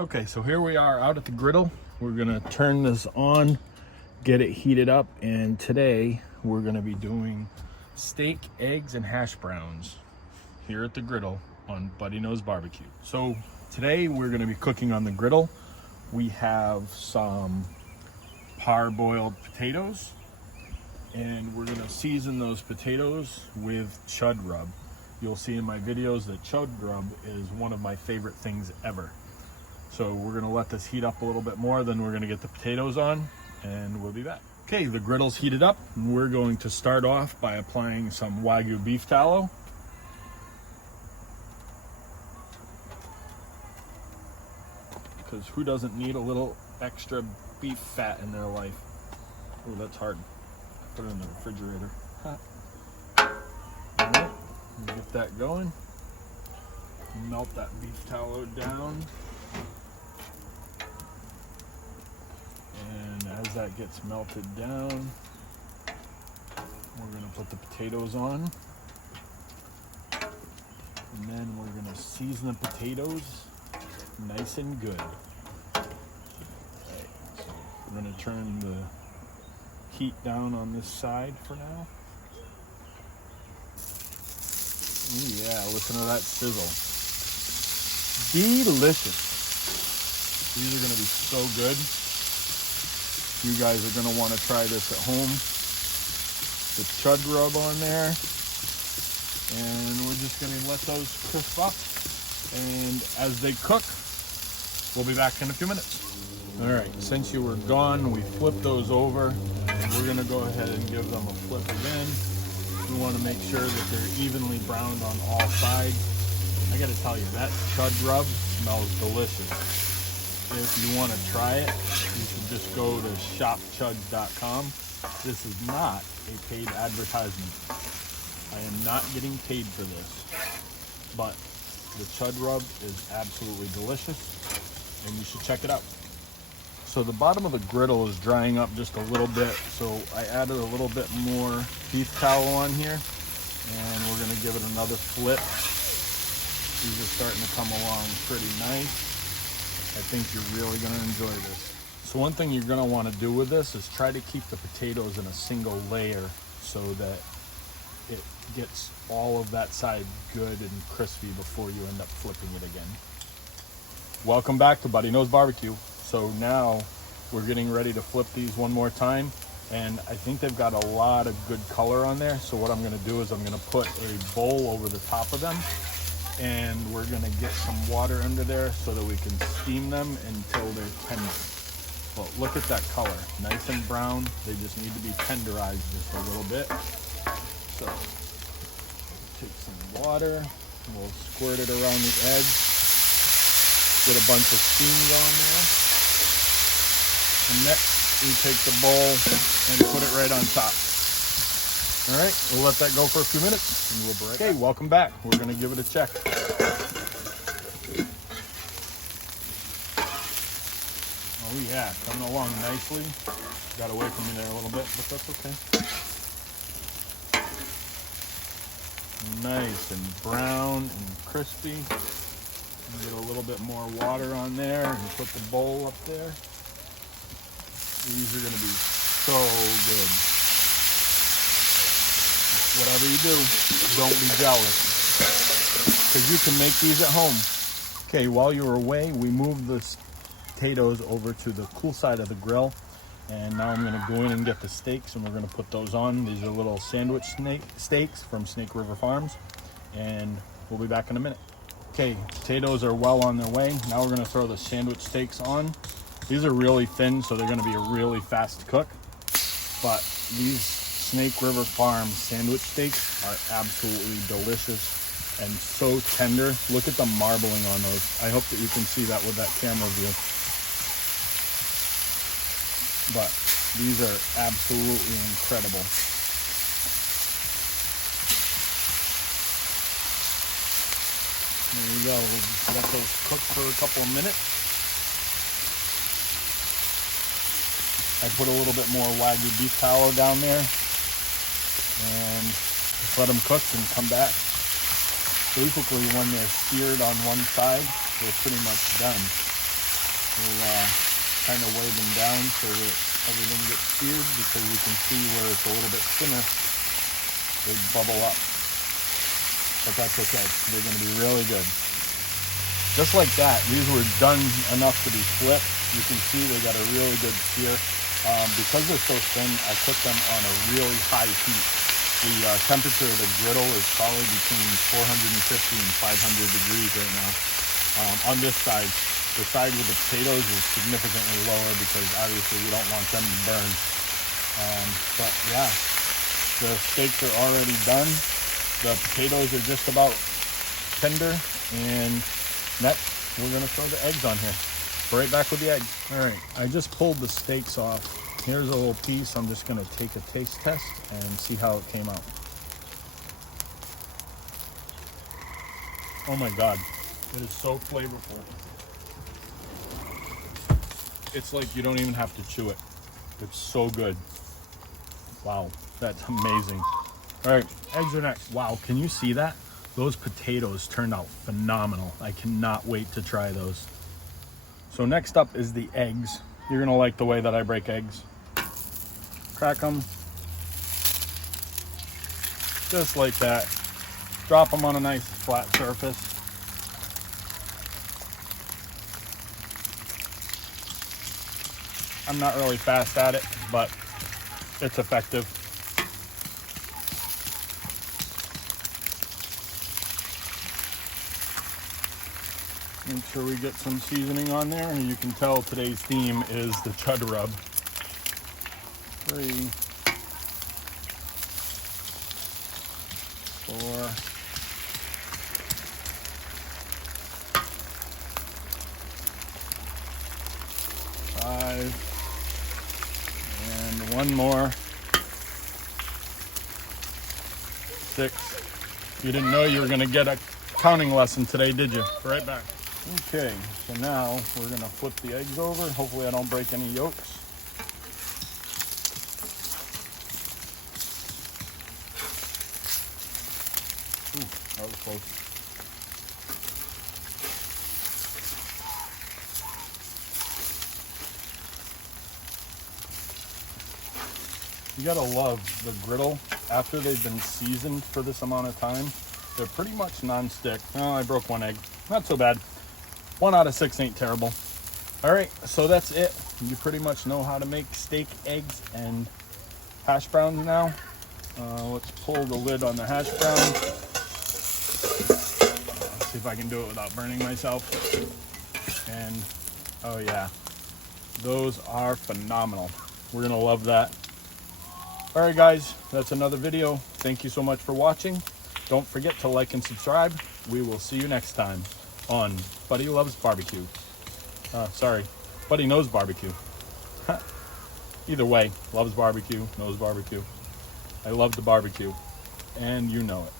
Okay, so here we are out at the griddle. We're gonna turn this on, get it heated up, and today we're gonna be doing steak, eggs, and hash browns here at the griddle on Buddy Knows Barbecue. So today we're gonna be cooking on the griddle. We have some parboiled potatoes, and we're gonna season those potatoes with chud rub. You'll see in my videos that chud rub is one of my favorite things ever. So we're gonna let this heat up a little bit more, then we're gonna get the potatoes on, and we'll be back. Okay, the griddle's heated up, and we're going to start off by applying some Wagyu beef tallow. Because who doesn't need a little extra beef fat in their life? Oh, that's hard. Put it in the refrigerator. All right, get that going. Melt that beef tallow down. And as that gets melted down, we're going to put the potatoes on. And then we're going to season the potatoes nice and good. Okay, so we're going to turn the heat down on this side for now. Ooh, yeah, listen to that sizzle. Delicious. These are going to be so good. You guys are going to want to try this at home. The chud rub on there. And we're just going to let those crisp up. And as they cook, we'll be back in a few minutes. All right, since you were gone, we flipped those over. And we're going to go ahead and give them a flip again. We want to make sure that they're evenly browned on all sides. I got to tell you, that chud rub smells delicious. If you want to try it, you should just go to shopchud.com. This is not a paid advertisement. I am not getting paid for this, but the chud rub is absolutely delicious, and you should check it out. So the bottom of the griddle is drying up just a little bit, so I added a little bit more beef tallow on here, and we're going to give it another flip. These are starting to come along pretty nice. I think you're really going to enjoy this. So one thing you're going to want to do with this is try to keep the potatoes in a single layer so that it gets all of that side good and crispy before you end up flipping it again. Welcome back to Buddy Knows Barbecue. So now we're getting ready to flip these one more time, and I think they've got a lot of good color on there. So what I'm going to do is I'm going to put a bowl over the top of them, and we're going to get some water under there so that we can steam them until they're tender. But look at that color, nice and brown. They just need to be tenderized just a little bit. So take some water, and we'll squirt it around the edge, get a bunch of steam going there. And next we take the bowl and put it right on top. All right, we'll let that go for a few minutes and we'll be right back. Okay, welcome back. We're gonna give it a check. Oh yeah, coming along nicely. Got away from me there a little bit, but that's okay. Nice and brown and crispy. Get a little bit more water on there and put the bowl up there. These are gonna be so good. Whatever you do, don't be jealous, because you can make these at home. Okay, while you were away, we moved the potatoes over to the cool side of the grill, and now I'm going to go in and get the steaks, and we're going to put those on. These are little sandwich steaks from Snake River Farms, and we'll be back in a minute. Okay, potatoes are well on their way. Now we're going to throw the sandwich steaks on. These are really thin, so they're going to be a really fast cook, but these Snake River Farms sandwich steaks are absolutely delicious and so tender. Look at the marbling on those. I hope that you can see that with that camera view. But these are absolutely incredible. There you go. We'll just let those cook for a couple of minutes. I put a little bit more Wagyu beef tallow down there. And just let them cook and come back. Basically, when they're seared on one side, they're pretty much done. We'll kind of weigh them down so that everything gets seared, because you can see where it's a little bit thinner, they bubble up. But that's okay, they're going to be really good. Just like that, these were done enough to be flipped. You can see they got a really good sear. Because they're so thin, I cook them on a really high heat. The temperature of the griddle is probably between 450 and 500 degrees right now. On this side, the side with the potatoes is significantly lower because obviously we don't want them to burn. But yeah, the steaks are already done. The potatoes are just about tender, and next we're gonna throw the eggs on here. Right back with the eggs. All right, I just pulled the steaks off. Here's a little piece. I'm just gonna take a taste test and see how it came out. Oh my God, it is so flavorful. It's like you don't even have to chew it. It's so good. Wow, that's amazing. All right, eggs are next. Wow, can you see that? Those potatoes turned out phenomenal. I cannot wait to try those. So next up is the eggs. You're gonna like the way that I break eggs. Crack them. Just like that. Drop them on a nice flat surface. I'm not really fast at it, but it's effective. Make sure we get some seasoning on there. And you can tell today's theme is the chud rub. 3, 4, 5, and one more. 6. You didn't know you were going to get a counting lesson today, did you? Right back. Okay, so now we're going to flip the eggs over. Hopefully I don't break any yolks. Ooh, that was close. You gotta love the griddle. After they've been seasoned for this amount of time, they're pretty much non-stick. Oh, I broke one egg. Not so bad. 1 out of 6 ain't terrible. All right, so that's it. You pretty much know how to make steak, eggs, and hash browns now. Let's pull the lid on the hash brown. See if I can do it without burning myself. And oh yeah, those are phenomenal. We're gonna love that. All right guys, that's another video. Thank you so much for watching. Don't forget to like and subscribe. We will see you next time on Buddy Loves Barbecue. Sorry, Buddy Knows Barbecue. Either way, loves barbecue, knows barbecue. I love the barbecue, and you know it.